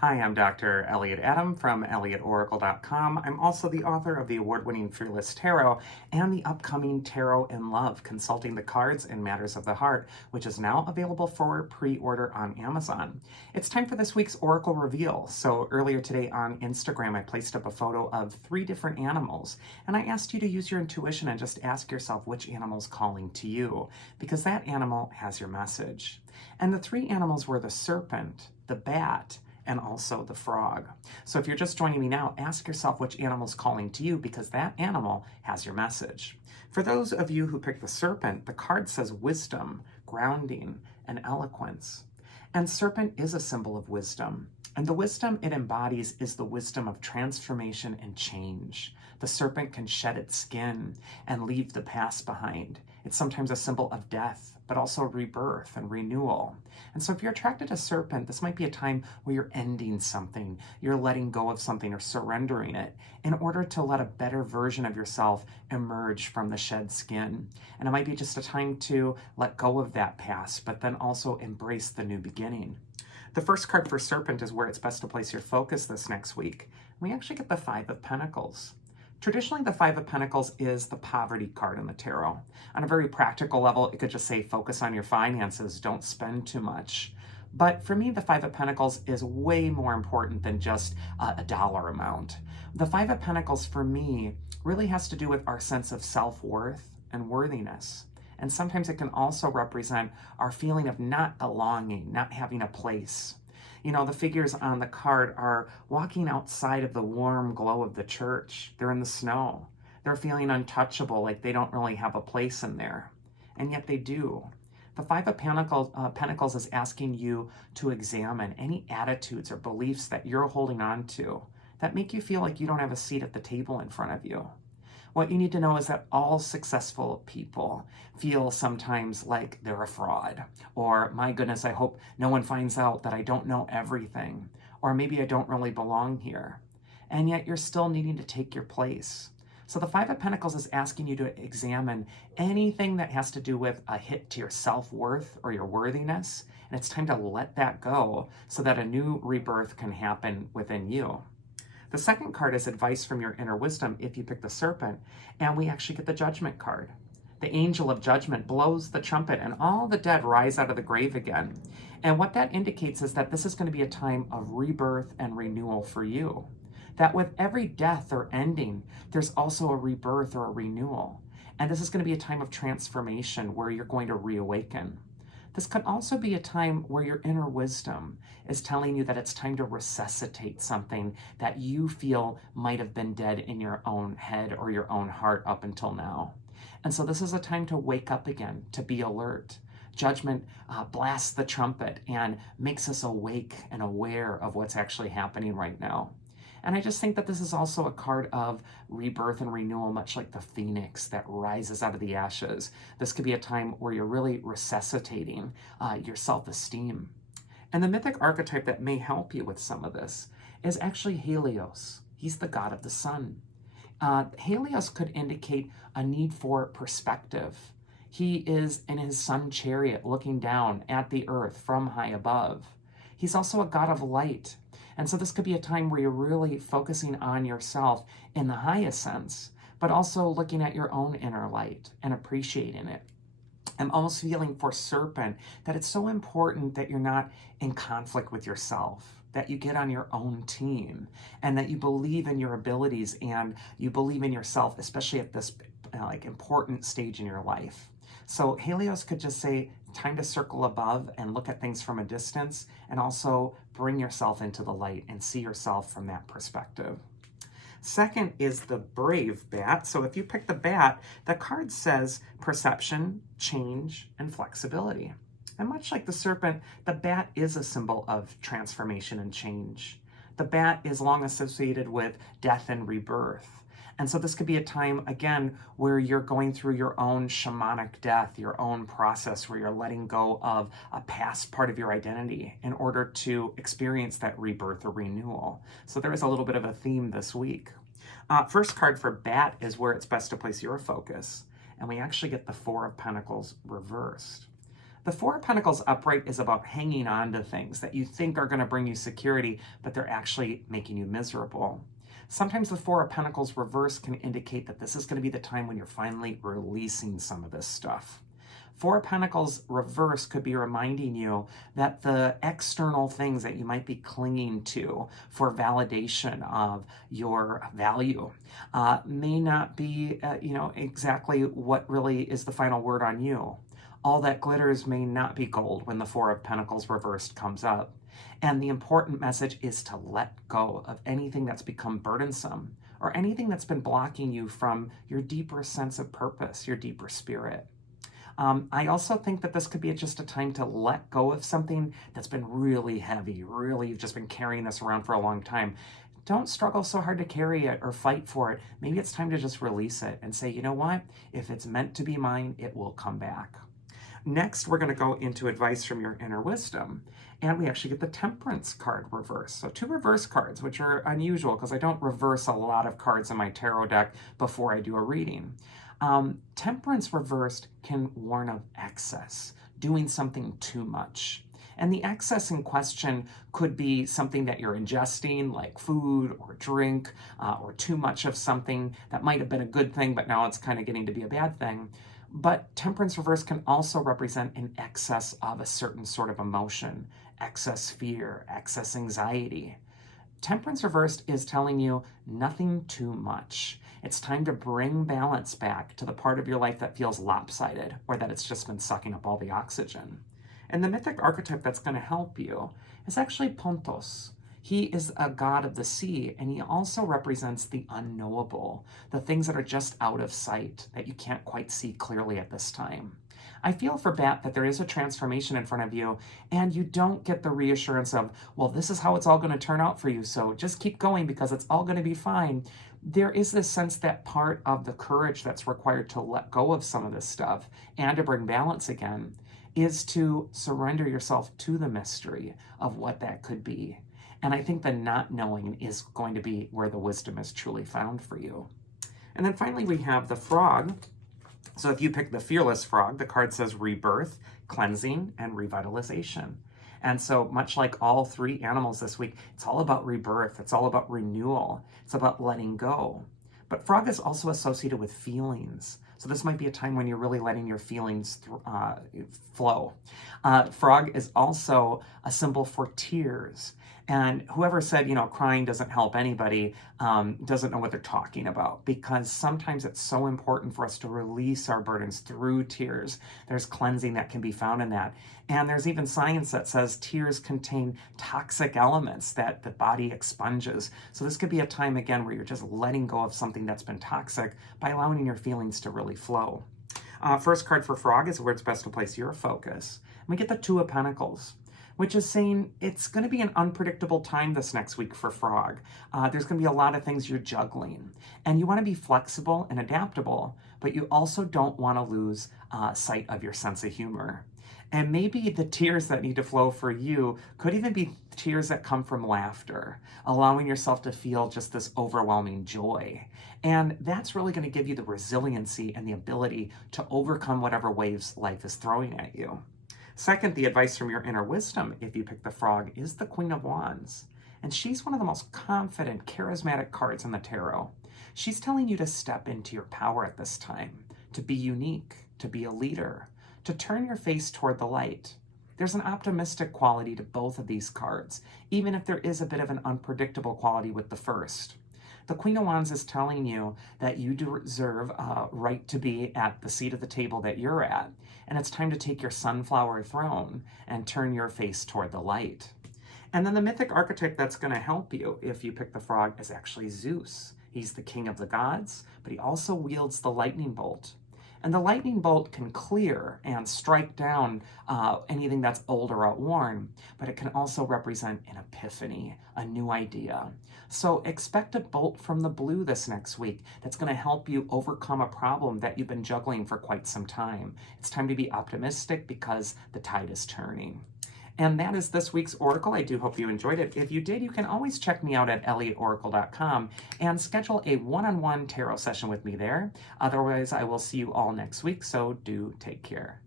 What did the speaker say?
Hi, I'm Dr. Elliot Adam from ElliotOracle.com. I'm also the author of the award-winning Fearless Tarot and the upcoming Tarot in Love, Consulting the Cards in Matters of the Heart, which is now available for pre-order on Amazon. It's time for this week's Oracle Reveal. So earlier today on Instagram, I placed up a photo of 3 different animals, and I asked you to use your intuition and just ask yourself which animal's calling to you, because that animal has your message. And the 3 animals were the serpent, the bat, and also the frog. So if you're just joining me now, ask yourself which animal's calling to you, because that animal has your message. For those of you who picked the serpent, the card says wisdom, grounding, and eloquence. And serpent is a symbol of wisdom. And the wisdom it embodies is the wisdom of transformation and change. The serpent can shed its skin and leave the past behind. It's sometimes a symbol of death, but also rebirth and renewal. And so if you're attracted to serpent, this might be a time where you're ending something, you're letting go of something or surrendering it in order to let a better version of yourself emerge from the shed skin. And it might be just a time to let go of that past, but then also embrace the new beginning. The first card for serpent is where it's best to place your focus this next week. We actually get the 5 of Pentacles. Traditionally, the 5 of Pentacles is the poverty card in the tarot. On a very practical level, it could just say focus on your finances, don't spend too much. But for me, the 5 of Pentacles is way more important than just a dollar amount. The 5 of Pentacles for me really has to do with our sense of self-worth and worthiness. And sometimes it can also represent our feeling of not belonging, not having a place. You know, the figures on the card are walking outside of the warm glow of the church. They're in the snow. They're feeling untouchable, like they don't really have a place in there. And yet they do. The 5 of Pentacles is asking you to examine any attitudes or beliefs that you're holding on to that make you feel like you don't have a seat at the table in front of you. What you need to know is that all successful people feel sometimes like they're a fraud, or my goodness, I hope no one finds out that I don't know everything, or maybe I don't really belong here. And yet you're still needing to take your place. So the 5 of Pentacles is asking you to examine anything that has to do with a hit to your self-worth or your worthiness, and it's time to let that go so that a new rebirth can happen within you. The second card is advice from your inner wisdom if you pick the serpent, and we actually get the judgment card. The angel of judgment blows the trumpet and all the dead rise out of the grave again. And what that indicates is that this is going to be a time of rebirth and renewal for you. That with every death or ending, there's also a rebirth or a renewal. And this is going to be a time of transformation where you're going to reawaken. This could also be a time where your inner wisdom is telling you that it's time to resuscitate something that you feel might have been dead in your own head or your own heart up until now. And so this is a time to wake up again, to be alert. Judgment blasts the trumpet and makes us awake and aware of what's actually happening right now. And I just think that this is also a card of rebirth and renewal, much like the phoenix that rises out of the ashes. This could be a time where you're really resuscitating your self-esteem. And the mythic archetype that may help you with some of this is actually Helios. He's the god of the sun. Helios could indicate a need for perspective. He is in his sun chariot looking down at the earth from high above. He's also a god of light. And so this could be a time where you're really focusing on yourself in the highest sense, but also looking at your own inner light and appreciating it. I'm almost feeling for serpent that it's so important that you're not in conflict with yourself, that you get on your own team, and that you believe in your abilities and you believe in yourself, especially at this important stage in your life. So Helios could just say, time to circle above and look at things from a distance, and also bring yourself into the light and see yourself from that perspective. Second is the brave bat. So if you pick the bat, the card says perception, change, and flexibility. And much like the serpent, the bat is a symbol of transformation and change. The bat is long associated with death and rebirth. And so this could be a time, again, where you're going through your own shamanic death, your own process where you're letting go of a past part of your identity in order to experience that rebirth or renewal. So there is a little bit of a theme this week. First card for bat is where it's best to place your focus. And we actually get the 4 of Pentacles reversed. The Four of Pentacles upright is about hanging on to things that you think are going to bring you security, but they're actually making you miserable. Sometimes the Four of Pentacles reverse can indicate that this is going to be the time when you're finally releasing some of this stuff. Four of Pentacles reverse could be reminding you that the external things that you might be clinging to for validation of your value may not be, exactly what really is the final word on you. All that glitters may not be gold when the Four of Pentacles reversed comes up. And the important message is to let go of anything that's become burdensome or anything that's been blocking you from your deeper sense of purpose, your deeper spirit. I also think that this could be just a time to let go of something that's been really heavy, really you've just been carrying this around for a long time. Don't struggle so hard to carry it or fight for it. Maybe it's time to just release it and say, you know what? If it's meant to be mine, it will come back. Next, we're going to go into advice from your inner wisdom. And we actually get the Temperance card reversed. So 2 reverse cards, which are unusual because I don't reverse a lot of cards in my tarot deck before I do a reading. Temperance reversed can warn of excess, doing something too much. And the excess in question could be something that you're ingesting, like food or drink, or too much of something that might have been a good thing, but now it's kind of getting to be a bad thing. But Temperance reverse can also represent an excess of a certain sort of emotion, excess fear, excess anxiety. Temperance reversed is telling you nothing too much. It's time to bring balance back to the part of your life that feels lopsided or that it's just been sucking up all the oxygen. And the mythic archetype that's going to help you is actually Pontos. He is a god of the sea, and he also represents the unknowable, the things that are just out of sight, that you can't quite see clearly at this time. I feel for Bat that there is a transformation in front of you, and you don't get the reassurance of, well, this is how it's all going to turn out for you, so just keep going because it's all going to be fine. There is this sense that part of the courage that's required to let go of some of this stuff and to bring balance again is to surrender yourself to the mystery of what that could be. And I think the not knowing is going to be where the wisdom is truly found for you. And then finally, we have the Frog. So if you pick the Fearless Frog, the card says rebirth, cleansing, and revitalization. And so much like all 3 animals this week, it's all about rebirth. It's all about renewal. It's about letting go. But Frog is also associated with feelings. So this might be a time when you're really letting your feelings flow. Frog is also a symbol for tears. And whoever said, crying doesn't help anybody doesn't know what they're talking about, because sometimes it's so important for us to release our burdens through tears. There's cleansing that can be found in that. And there's even science that says tears contain toxic elements that the body expunges. So this could be a time, again, where you're just letting go of something that's been toxic by allowing your feelings to really flow. First card for Frog is where it's best to place your focus. And we get the 2 of Pentacles, which is saying it's going to be an unpredictable time this next week for Frog. There's going to be a lot of things you're juggling. And you want to be flexible and adaptable, but you also don't want to lose sight of your sense of humor. And maybe the tears that need to flow for you could even be tears that come from laughter, allowing yourself to feel just this overwhelming joy. And that's really going to give you the resiliency and the ability to overcome whatever waves life is throwing at you. Second, the advice from your inner wisdom, if you pick the Frog, is the Queen of Wands. And she's one of the most confident, charismatic cards in the tarot. She's telling you to step into your power at this time, to be unique, to be a leader, to turn your face toward the light. There's an optimistic quality to both of these cards, even if there is a bit of an unpredictable quality with the first. The Queen of Wands is telling you that you deserve a right to be at the seat of the table that you're at, and it's time to take your sunflower throne and turn your face toward the light. And then the mythic archetype that's going to help you if you pick the Frog is actually Zeus. He's the king of the gods, but he also wields the lightning bolt. And the lightning bolt can clear and strike down anything that's old or outworn, but it can also represent an epiphany, a new idea. So expect a bolt from the blue this next week that's going to help you overcome a problem that you've been juggling for quite some time. It's time to be optimistic because the tide is turning. And that is this week's Oracle. I do hope you enjoyed it. If you did, you can always check me out at elliotoracle.com and schedule a one-on-one tarot session with me there. Otherwise, I will see you all next week, so do take care.